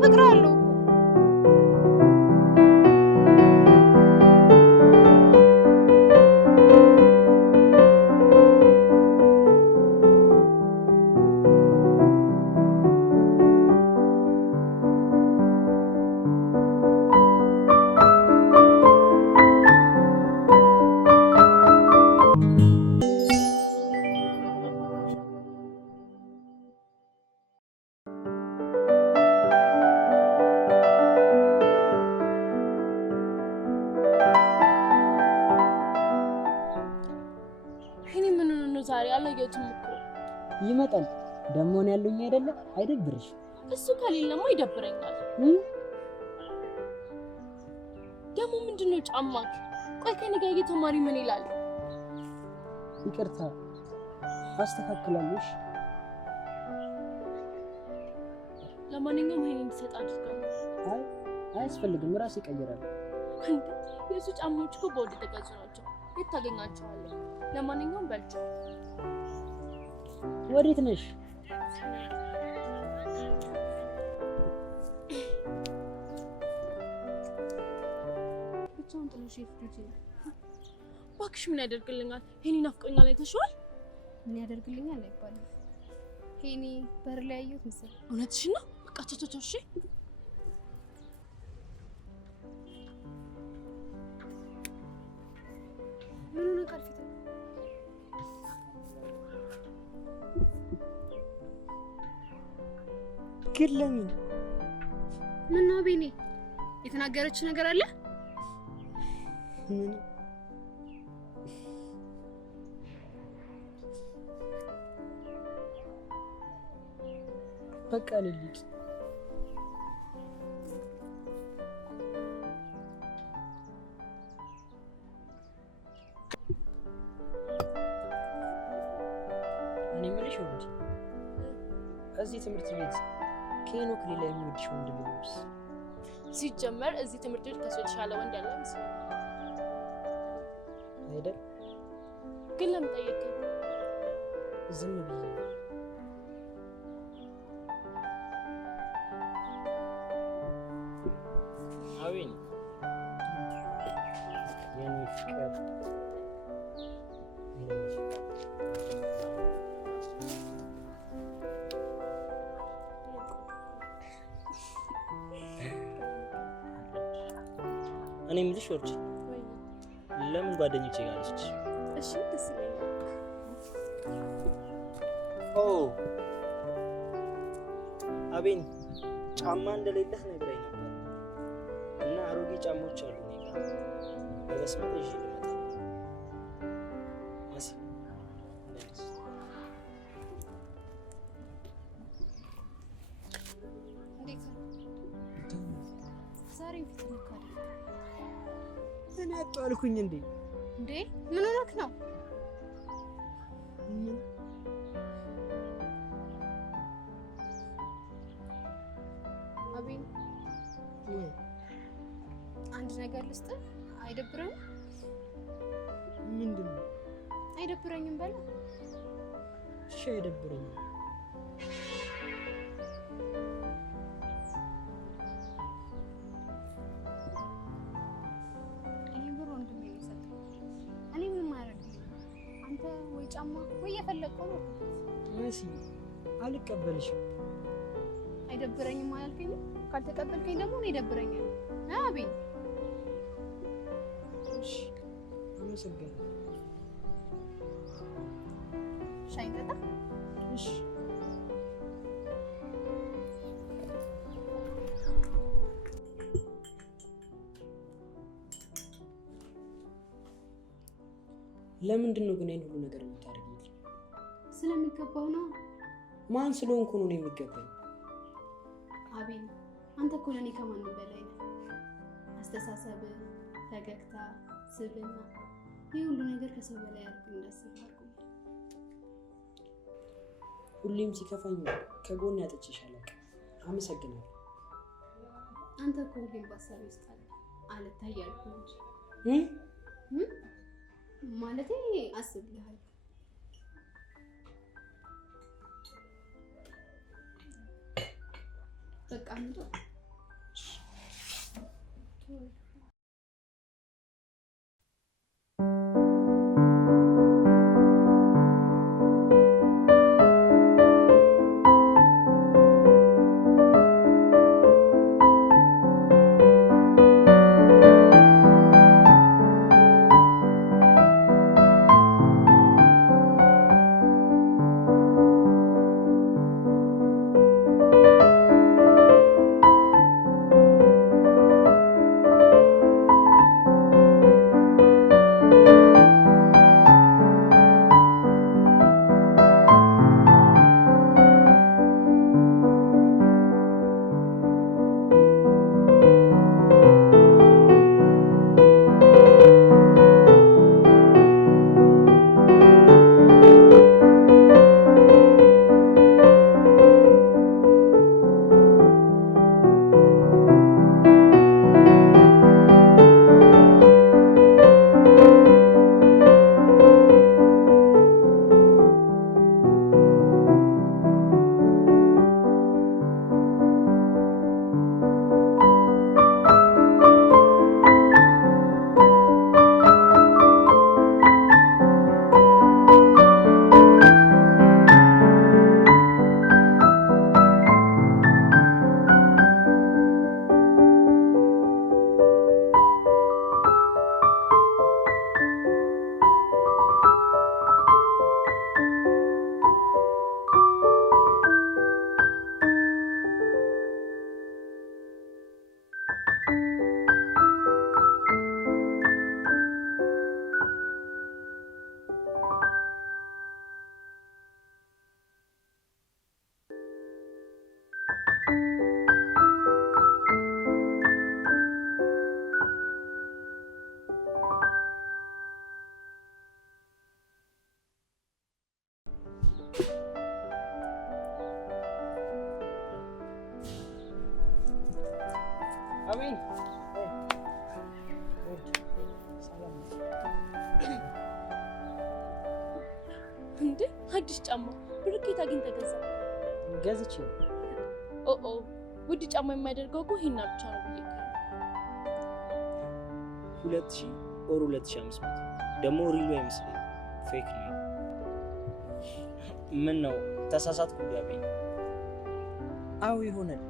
አፈቅራለሁ። ይመጣል ደሞ ነው ያሉኝ አይደለ? አይደብርሽ? እሱ ከሌለማ ይደብረኛል። ደሞ ምንድነው ጫማክ? ቆይ ከኔ ጋር እየተማሪ ምን ይላል? ይቅርታ አስተካክላለሽ። ለማንኛውም ይሄን እንድሰጥ አድርጋለሁ። አይ አያስፈልግም፣ ራስ ይቀየራል። የሱ ጫማዎች እኮ በወድ ተገዙ ናቸው። የት ታገኛቸዋለህ? ለማንኛውም በልቻው። ወዴት ነሽ? ብቻውን ጥለሽ ፍሪጅ እባክሽ። ምን ያደርግልኛል? ሄኒ ናፍቆኛል። አይተሽዋል? ምን ያደርግልኛል አይባልም። ሄኒ በር ላይ ያየሁት መሰለኝ። እውነትሽን ነው? በቃ ቻቻቻው። እሺ ምን ሆነ? ቀርፊት ግን ለምን? ምን ነው ቤኔ? የተናገረች ነገር አለ? ምን? በቃ ልሂድ። እኔ የምልሽ ወንድ እዚህ ትምህርት ቤት ከሄኖክ ሌላ የሚወድሽ ወንድ ቢኖርስ? ሲጀመር እዚህ ትምህርት ቤት ከሱ የተሻለ ወንድ ያለ አይመስልም አይደል? ግን ለምን ጠየቀኝ? ዝም ብዬ አቤል የኔ ፍቅር እኔ የምልሽ ወርጂ ለምን ጓደኞቼ ጋር ነች? እሺ ደስ ይለኛል። ኦ አቤል ጫማ እንደሌለህ ነግረኝ ነበር እና አሮጌ ጫማዎች አሉ እኔ ጋር በመስመር ይዤ ልመጣ ማሲ እንዴት ነው ዛሬ ፍትልካለ? እኔ አጣልኩኝ እንዴ? እንዴ ምን ሆነክ ነው? አቤል አንድ ነገር ልስጥህ። አይደብረኝም? ምንድን ነው? አይደብረኝም በላ። እሺ አይደብረኝም። ወይ ጫማ ወይ የፈለከው ነው። መሲ አልቀበልሽም። አይደብረኝም አላልከኝም? ካልተቀበልከኝ ደግሞ እኔ ይደብረኛል። አቤል እሺ አመሰግናለሁ። ሻይ ጠጣ። እሺ ለምንድን ነው ግን ይሄን ሁሉ ነገር የምታደርጊው? ስለሚገባው ነው። ማን ስለሆንኩ ነው የሚገባኝ? አቤል አንተ እኮ ለኔ ከማንም በላይ ነህ። አስተሳሰብ፣ ፈገግታ፣ ስብዕና፣ ይህ ሁሉ ነገር ከሰው በላይ አድርጎ እንዳስብ አድርጎ። ሁሌም ሲከፋኝ ከጎን ያጥቼሽ አላውቅም። አመሰግናለሁ። አንተ እኮ ሁሌም በሀሳቤ ውስጥ አልታይ ያልኩህ እንጂ ማለቴ አስብልሃል። በቃ እንዴ አሜን። እንዴ አዲስ ጫማ ብርኬት አግኝተህ ገዛ? ገዝቼ ኦ ውድ ጫማ የሚያደርገው እኮ ይሄን ብቻ ነው ብዬ 2000 ኦር 2500 ደግሞ ሪሉ አይመስለኝም፣ ፌክ ነው። ምን ነው ተሳሳትኩ ቢያበኝ? አዎ ይሆናል።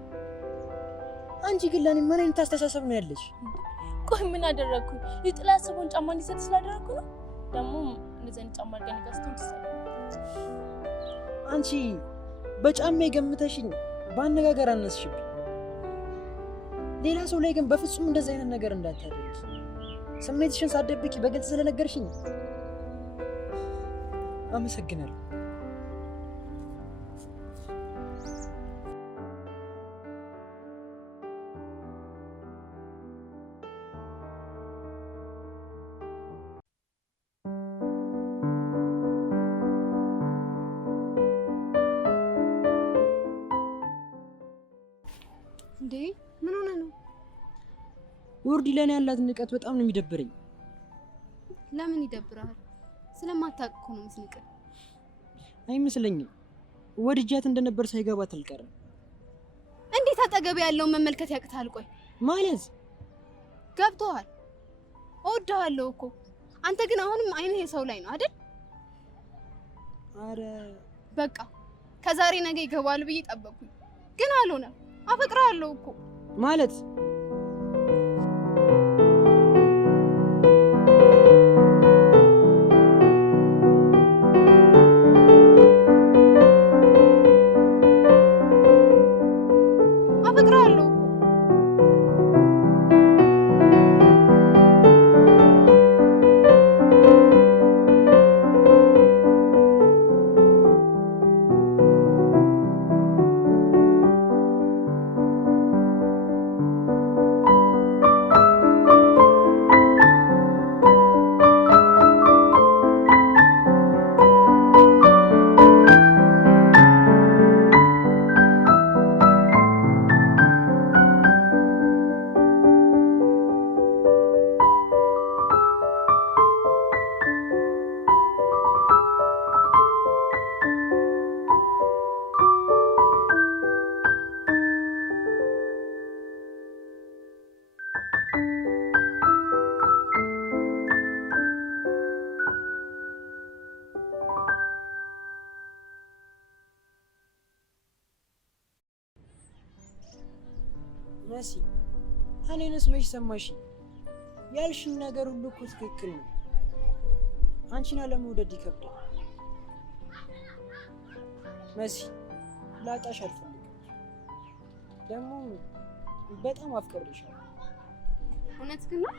አንቺ ግን ለኔ ምን አይነት አስተሳሰብ ነው ያለሽ? ቆይ ምን አደረግኩኝ? ሊጥላ ያሰበውን ጫማ እንዲሰጥ ስላደረግኩ ነው? ደግሞ እንደዚህ አይነት ጫማ አድርገን ገዝተን ትሰጥ። አንቺ በጫማ የገምተሽኝ በአነጋገር አነስሽብኝ። ሌላ ሰው ላይ ግን በፍጹም እንደዚህ አይነት ነገር እንዳታደርጊ። ስሜትሽን ሳትደብቂ በግልጽ ስለነገርሽኝ አመሰግናለሁ። እንዴ ምን ሆነ ነው? ወርዲ ለኔ ያላት ንቀት በጣም ነው የሚደብረኝ። ለምን ይደብራል? ስለማታውቅ እኮ ነው የምትንቅ። አይመስለኝም። ወድጃት እንደነበር ሳይገባት አልቀረም። እንዴት አጠገብ ያለውን መመልከት ያቅታል? ቆይ ማለት ገብቶሃል? እወድሃለሁ እኮ አንተ ግን አሁንም አይንህ የሰው ላይ ነው አይደል? አረ በቃ ከዛሬ ነገ ይገባል ብዬ ጠበቅኩኝ፣ ግን አልሆነም። አፈቅርሃለሁ እኮ ማለት አፈቅርሃለሁ እኮ መሲ እኔንስ መች ሰማሽ? ያልሽኝ ነገር ሁሉ እኮ ትክክል ነው። አንቺን አለመውደድ ይከብዳል መሲ። ላጣሽ አልፈልግም። ደግሞ በጣም አፍቅሬሻለሁ። እውነት ግን ነው?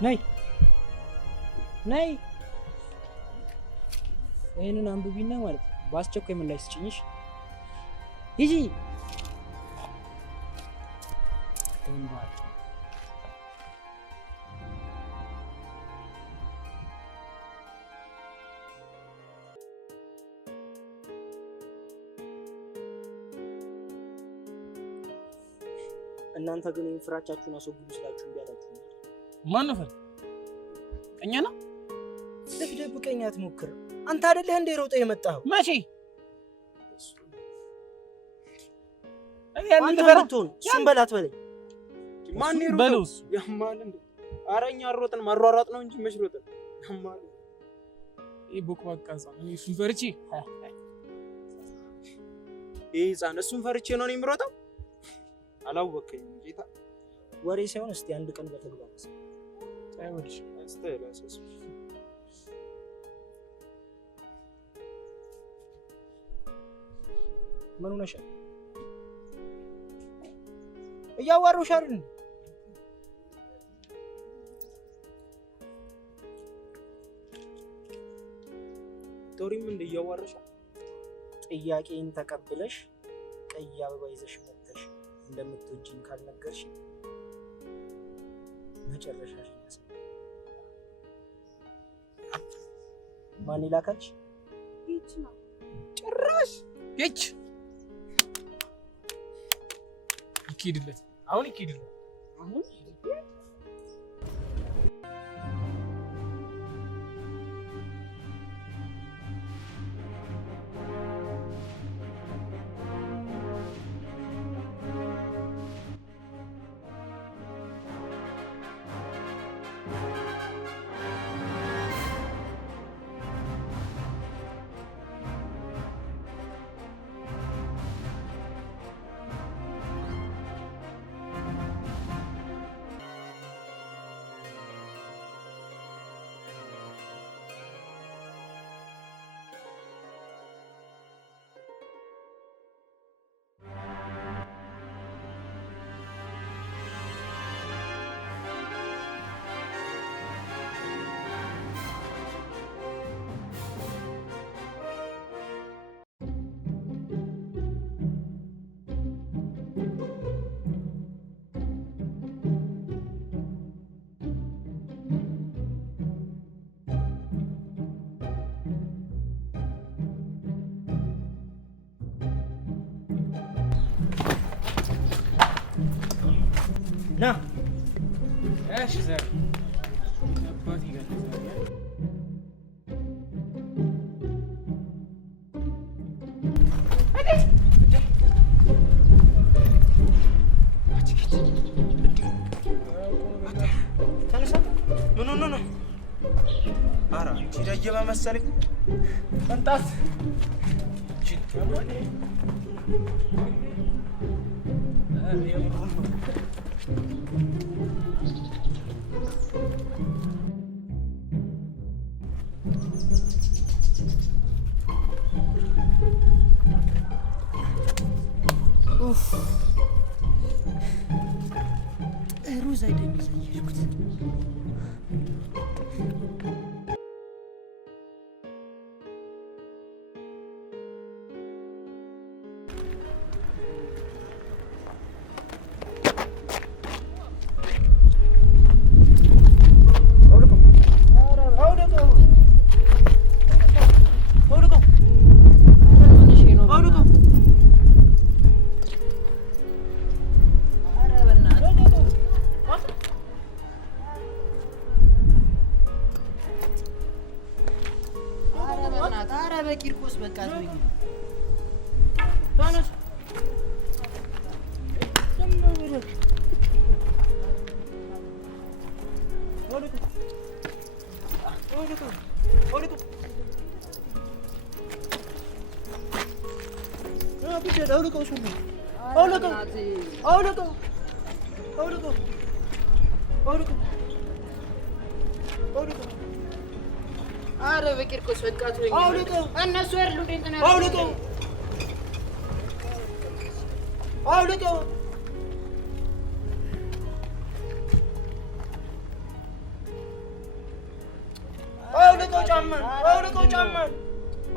ነይ ነይ ይሄንን አንብቢና ማለት በአስቸኳይ ምላሽ ስጭኝሽ። ሂጂ እንባል እናንተ ግን ፍራቻችሁን አስወግዱ ስላችሁ እንዲያላችሁ ማን ነው ፈል እኛ ነው ልትደብቀኝ አትሞክር። አንተ አይደለህ እንደ ሮጠ የመጣኸው? መቼ አንተ ፈርቶን እሱን በላት በለኝ። ማን ይሮጠው ያማል እንዴ? ኧረ እኛ ሮጥን ማሯሯጥ ነው እንጂ መች ሮጥን ያማል። ይሄ ቦክባቃ ህፃን እኔ እሱን ፈርቼ ይሄ ህፃን እሱን ፈርቼ ነው እኔ የምሮጠው? አላወቀኝም ጌታ። ወሬ ሳይሆን እስቲ አንድ ቀን በተግባር ታይወልሽ አስተላሰስ ምን ሆነሻል? እያዋሩሽ አይደል? ቶሪም እንደ እያዋረሻ ጥያቄን ተቀብለሽ ቀይ አበባ ይዘሽ መጥተሽ እንደምትወጂኝ ካልነገርሽ መጨረሻሽ ያሰ ማን ይላካልሽ? ይች ነው ጭራሽ ይች ይኪድለት አሁን ይኪድለት አሁን ና እሺ ዘር አባቴ ጋር መሰለኝ ፈንጣስ ሩዝ አይደለም ይዘየሽኩት ቂርቆስ በቃ ነው ታነስ አረ በቂርቆስ በቃ ተወኝ። እነሱ ያሉ እንዴት ነው? አውልቀው አውልቀው ጫማን አውልቀው ጫማን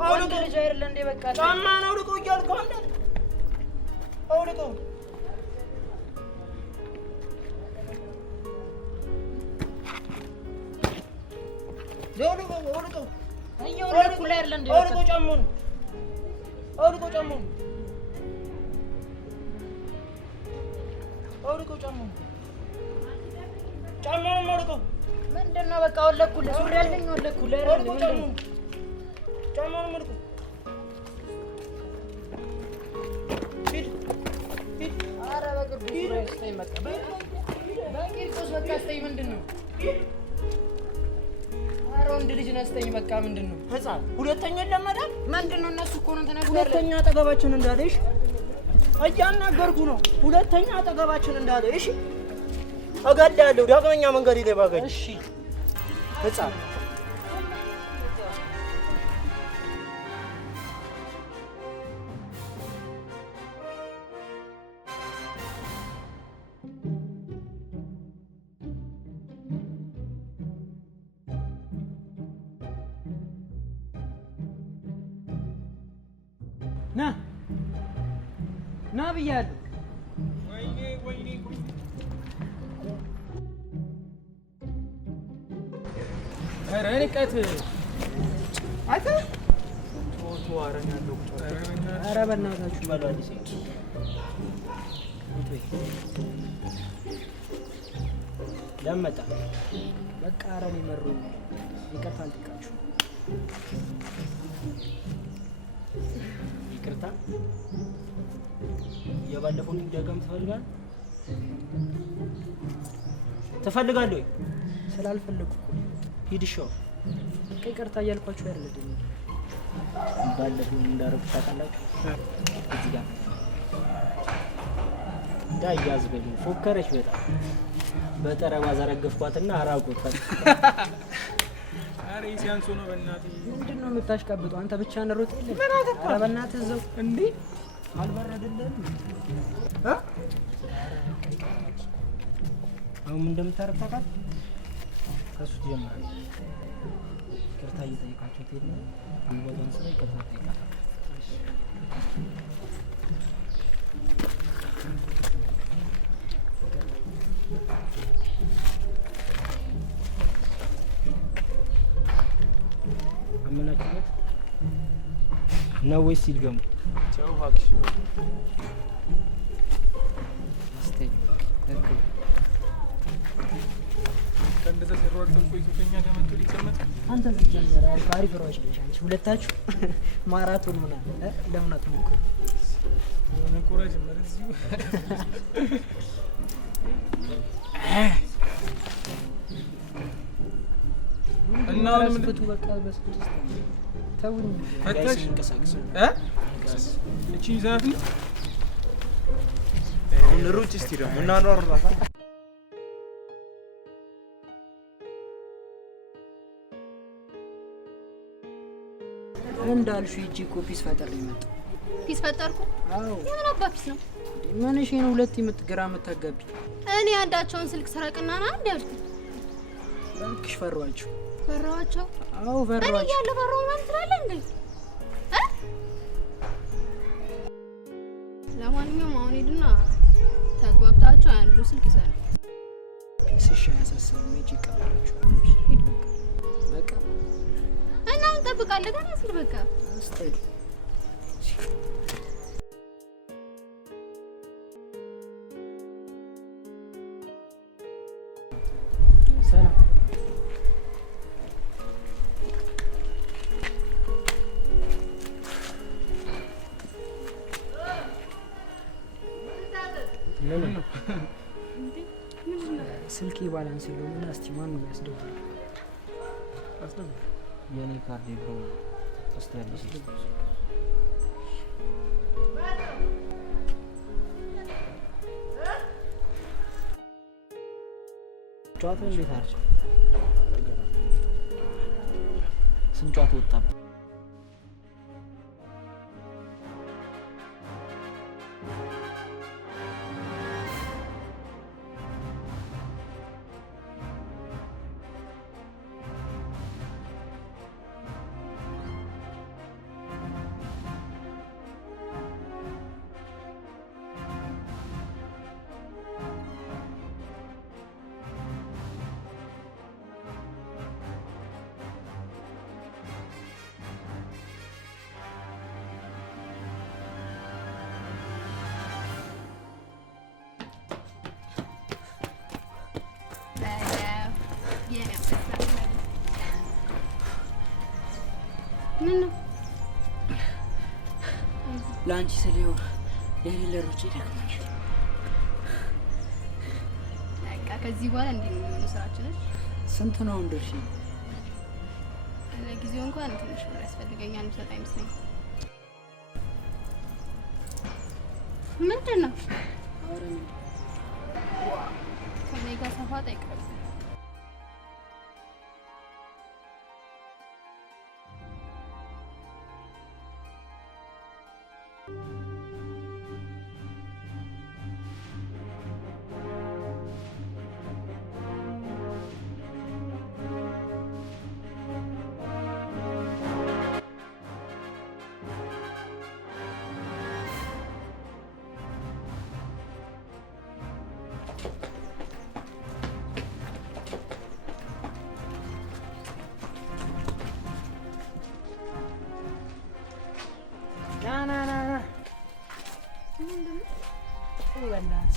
አውልቀው ልጅ አይደለ እንዴ በቃ ጫማን አውልቀው እያልኩህ አንተ አውልቀው አውልቀው እየወለድኩ ላይ አይደለ እንዴ አውልቀው ጫማን አውልቀው ጫማን አውልቀው ጫማን ጫማን አውልቀው ምንድነው በቃ ወለድኩልህ ሱሪ ያለኝ ወለድኩልህ አውልቀው ጫማን ጫማን አውልቀው ሂድ ሂድ ኧረ በቅዱስ ስታይ መጣ በቂርቆስ በቃ ስታይ ምንድነው ኧረ ወንድ ልጅ ነህ ስታይ በቃ ምንድነው ህፃን ሁለተኛ ለማዳን ምንድነው እነሱ እኮ ነው ተናገረ ሁለተኛ አጠገባችን እንዳለሽ እያናገርኩ ነው ሁለተኛ አጠገባችን እንዳለሽ እገድልሃለሁ ዳግመኛ መንገድ ላይ ባገኝ እሺ ህፃን ና ብያለሁ ወይኔ ኧረ ንቀት አይተ ቶቶ አረኛለሁ ኧረ በእናታችሁ ባላዲስ ለመጣ በቃ ኧረ እኔ መሮኝ ይቅርታ አልጠይቃችሁ ይቅርታ የባለፈውን እንዲደገም ትፈልጋለህ ወይ? ስላልፈለኩ እኮ ሂድ ሻው በቃ ይቅርታ እያልኳችሁ አይደለም ባለፈው እንዳረኩ ታውቃላችሁ እዚህ ጋር እንዳያዝ በል ፎከረች በጣም በጠረባ ዘረገፍኳትና አራቆታል ኧረ ሲያንሱ ነው በእናትህ ምንድነው የምታሽቀብጠው አንተ ብቻ ነሮጥ የለም ኧረ በእናትህ እዛው እንዴ አልበረደልህም አሁን ምን እንደምታረግ ታውቃለህ? ከሱ ትጀምራለህ ይቅርታ እየጠየቃቸው ትሄድና የሚወጣውን ስራ ይቅርታ ትጠይቃለህ አመናችሁበት ነው ወይስ ይድገሙ? ቻው እባክሽ እስቲ ልክ ከእንደዛ ሲሯሯጥ ቆይቶ ከእኛ ጋር መጥቶ ሊቀመጥ አንተ ስትጀምር አሪፍ ሯጭ ነሽ አንቺ ሁለታችሁ ማራቶን ምናምን ለምን አትሞክሩ የሆነ ኮራ ጀመረ እዚሁ እና አሁን ፍቱ በቃ በስኩት ተውኝ ፈታሽ እንቀሳቀስ እቺ ዛፍ ነው አሁን ሩጭ እስቲ ደግሞ እናኗርባት እንዳልሽው ይቺ እኮ ፒስ ፈጠር ይመጣ ፒስ ፈጠርኩ? አዎ የምን አባ ፒስ ነው? ማንሽ ነው ሁለት ግራ የምታጋቢ እኔ አንዳቸውን ስልክ ሰረቅና ና እንዴ አልኩ። እባክሽ ፈሯቸው ፈራዋቸው? አዎ ፈሯቸው እኔ ያለ ፈራው ማለት ትላለህ እንዴ? ለማንኛውም አሁን ሄድና ተግባብታችሁ አንዱ ስልክ ይዘህ ፒስሽ ያሳሰብ ሜጅ ይቀበላችሁ ሂድ በቃ እና እንጠብቃለን ገና ስል በቃ እስቲ ሰላም ስልኬ ባላንስ የለውም እና እስቲ ማን ነው ያስደውል? የኔ ካርድ ብሮ አስተያለሽ ጨዋታው እንዴት አርጭ ስንት ጨዋታ ወጣብህ? ምን ነው ለአንቺ ስለው የሌለ ሩጭ ይደክማል። በቃ ከዚህ በኋላ እንዲህ ነው የሚሆነው ስራችን። ስንት ነው እንደርሽ? ለጊዜው እንኳን ትንሽ ብር ያስፈልገኛል። ምሰጥ አይመስለኝም። ምንድን ነው ከኔ ጋር ሰፋት አይቀርም።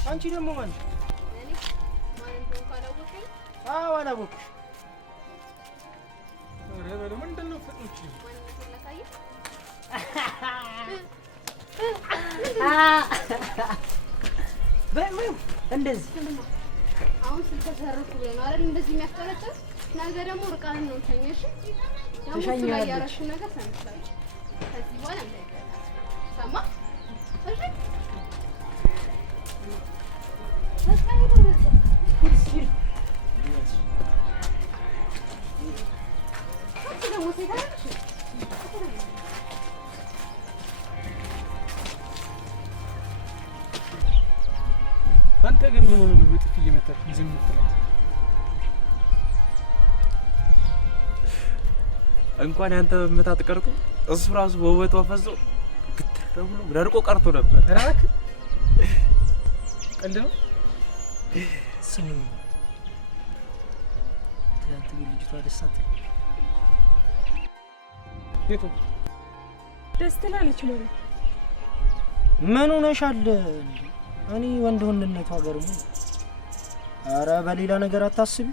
አንቺ ደግሞ ማን? እኔ ማን እንደሆነ ካላወቀኝ? አዎ አላወቅሽ። ኧረ በለው ምንድን ነው ፍጥኖች? ማንነቱን ላሳየህ? በይ እንደዚህ አሁን ስለተሰረኩ ነው አይደል? እንደዚህ የሚያስጠረጥር ነገ ደግሞ ርቃን ነው ተኛሽ። ደግሞ ላይ ያረሽ ነገር ሰምቻለሁ። ከዚህ በኋላ እንዳይገናኝ ሰማ? እሺ አንተ ግን ምን ሆነህ ነው በጥፊ እየመታህ ዝም የምትለው? እንኳን ያንተ መታት ቀርቶ እሱ ራሱ በውበቷ ፈዞ ግትር ብሎ ደርቆ ቀርቶ ነበር። እራክ ቀልድ ነው። ስሙ ትናንት ግን ልጅቷ ደስ አትልም። የቱ ደስ ትላለች ማለት ምን ሆነሻል? እኔ ወንድ ወንድነቱ ሀገር ነው። ኧረ በሌላ ነገር አታስቢ።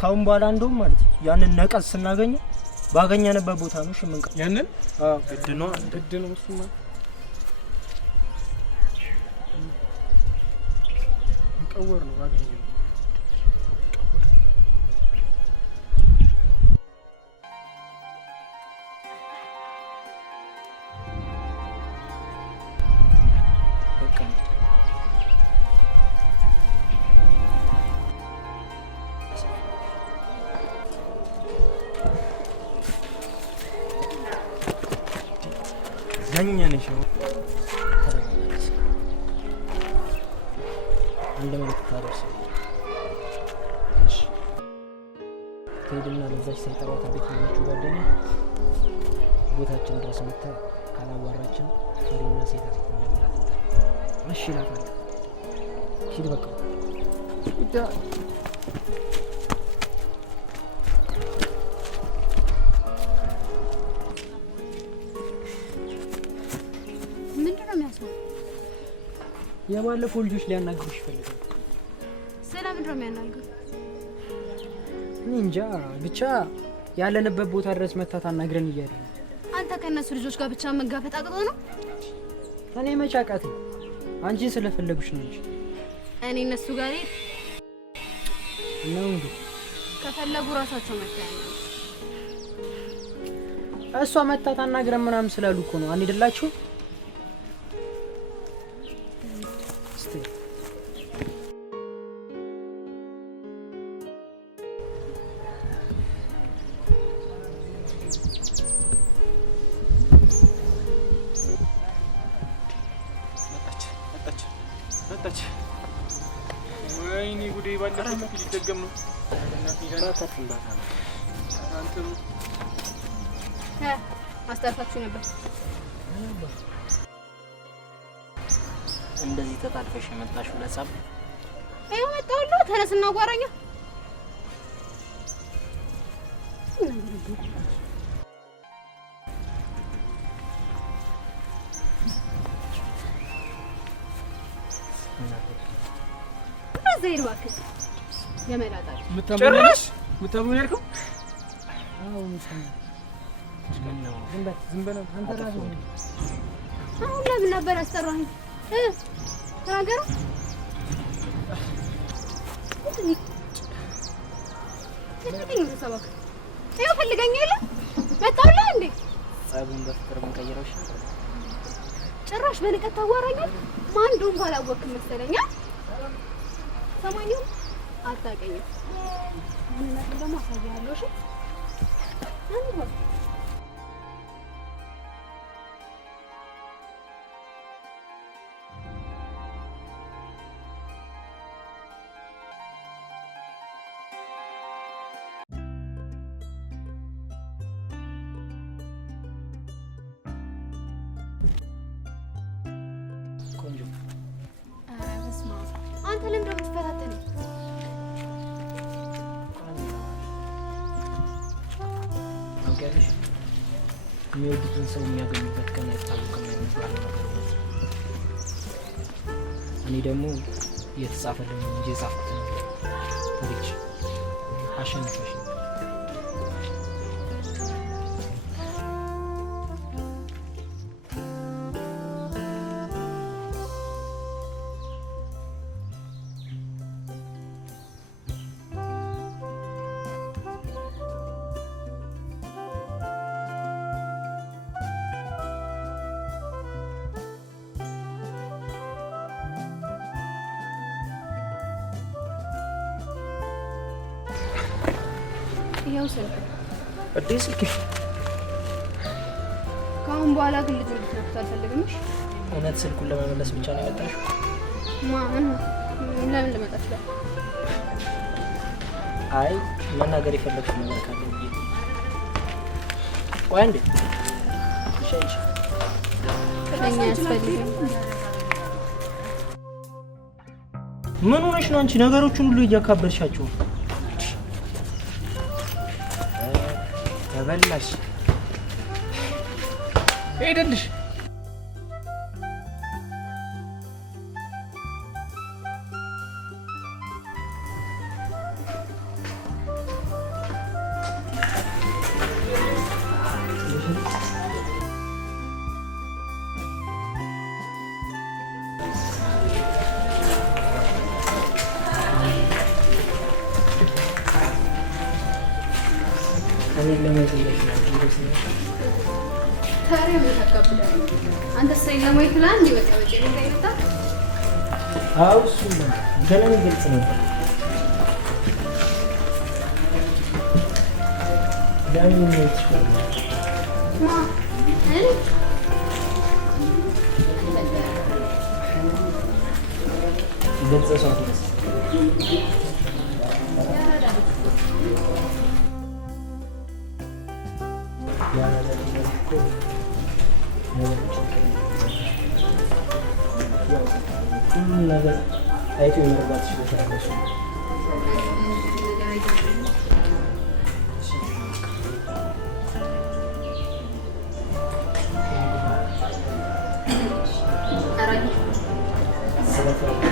ካሁን በኋላ እንደውም ማለት ያንን ነቀዝ ስናገኘው ባገኘንበት ቦታ ነው ሽምንቀ ያንን ግድ ነው ግድ ነው እሱማ ቀወር ነው ባገኘው ዳኛ ነሽ። አንድ መልዕክት ታደርስ። እሺ ትሄድና ለዛች ሳይጠሯት ቤት ልጆቹ ጓደኛ ቦታችን ድረስ መጥታ ካላዋራችን ፈሪና ሴት እንደምላት እሺ እላታለሁ። ሂድ በቃ የባለፈው ልጆች ሊያናግሩሽ ይፈልጋሉ። ስለምንድን ነው የሚያናግሩ? እኔ እንጃ ብቻ ያለንበት ቦታ ድረስ መታ ታናግረን እያለ አንተ ከነሱ ልጆች ጋር ብቻ መጋፈጥ አቅቶ ነው? እኔ መች አቃተኝ? አንቺን ስለፈለጉሽ ነው እንጂ እኔ እነሱ ጋር ነው እንዴ? ከፈለጉ ራሳቸው መታየት ነው። እሷ መታ ታናግረን ምናምን ስላሉ እኮ ነው አንሄድላችሁ። ወይኔ ጉዴ! ባለፈው ሊደገም ነው። አስታርፋችሁ ነበር። እንደዚህ ተጣልፈሽ የመጣሽው ለጸብ? ይኸው መጣሁልህ። ተነስና ጓራኛ ዘይር እባክህ የመላጣ ጭራሽ ምታምን ያልከው ዝም በለው አንተ ራስህ አሁን ለምን ነበር ያስጠራኸኝ? ተናገረው ለምን ሰባክ ይኸው ፈልገኝ የለ መጣሁልህ እንዴ? ጸቡን በፍቅር ብንቀይረው ይሻላል። ጭራሽ በንቀት ታዋራኛል። ማን እንደሆነ ባላወቅም መሰለኛ። ሰማኝም አታውቀኝም። ምንነት ደግሞ አሳያለሁ። እሺ ቆንጆ አንተ ለምን ነው የምትፈታተነው? ታውቂያለሽ፣ የሚወዱትን ሰው የሚያገኙበት ቀን አይታወቅም የሚባለው ነገር ነው። እኔ ደግሞ እየተጻፈልኝ እንጂ የጻፍኩት ነው። ልጅ አሸንፈሽ ይኸው ስልክ አዲስ ስልክ። ከአሁን በኋላ ግን ልጅ ልትነኩት አልፈልግም። እሺ እውነት ስልኩን ለመመለስ ብቻ ነው የመጣሽው? ማን ለምን ልመጣ ይችላል? አይ መናገር የፈለግሽው ነገር ካለ ብዬ ነው። ቆይ አንዴ ሸንሽ ከኛ ያስፈልግም። ምን ሆነሽ ነው አንቺ? ነገሮቹን ሁሉ እያካበድሻቸው ተበላሽ ሄደልሽ ታዲያ ምን ታካብዳለህ? አንተ እሰይን ለማየት ለአንድ በቃ በቃ እንዳይመጣ አው እሱማ ገና ግልጽ ነበር። ለምን ነው ትችላለህ? ግልጽ ሰው ሁሉም ነገር አይቶ የመረዳት ችሎታ ያለው ሰው ነው። ስለተረዳ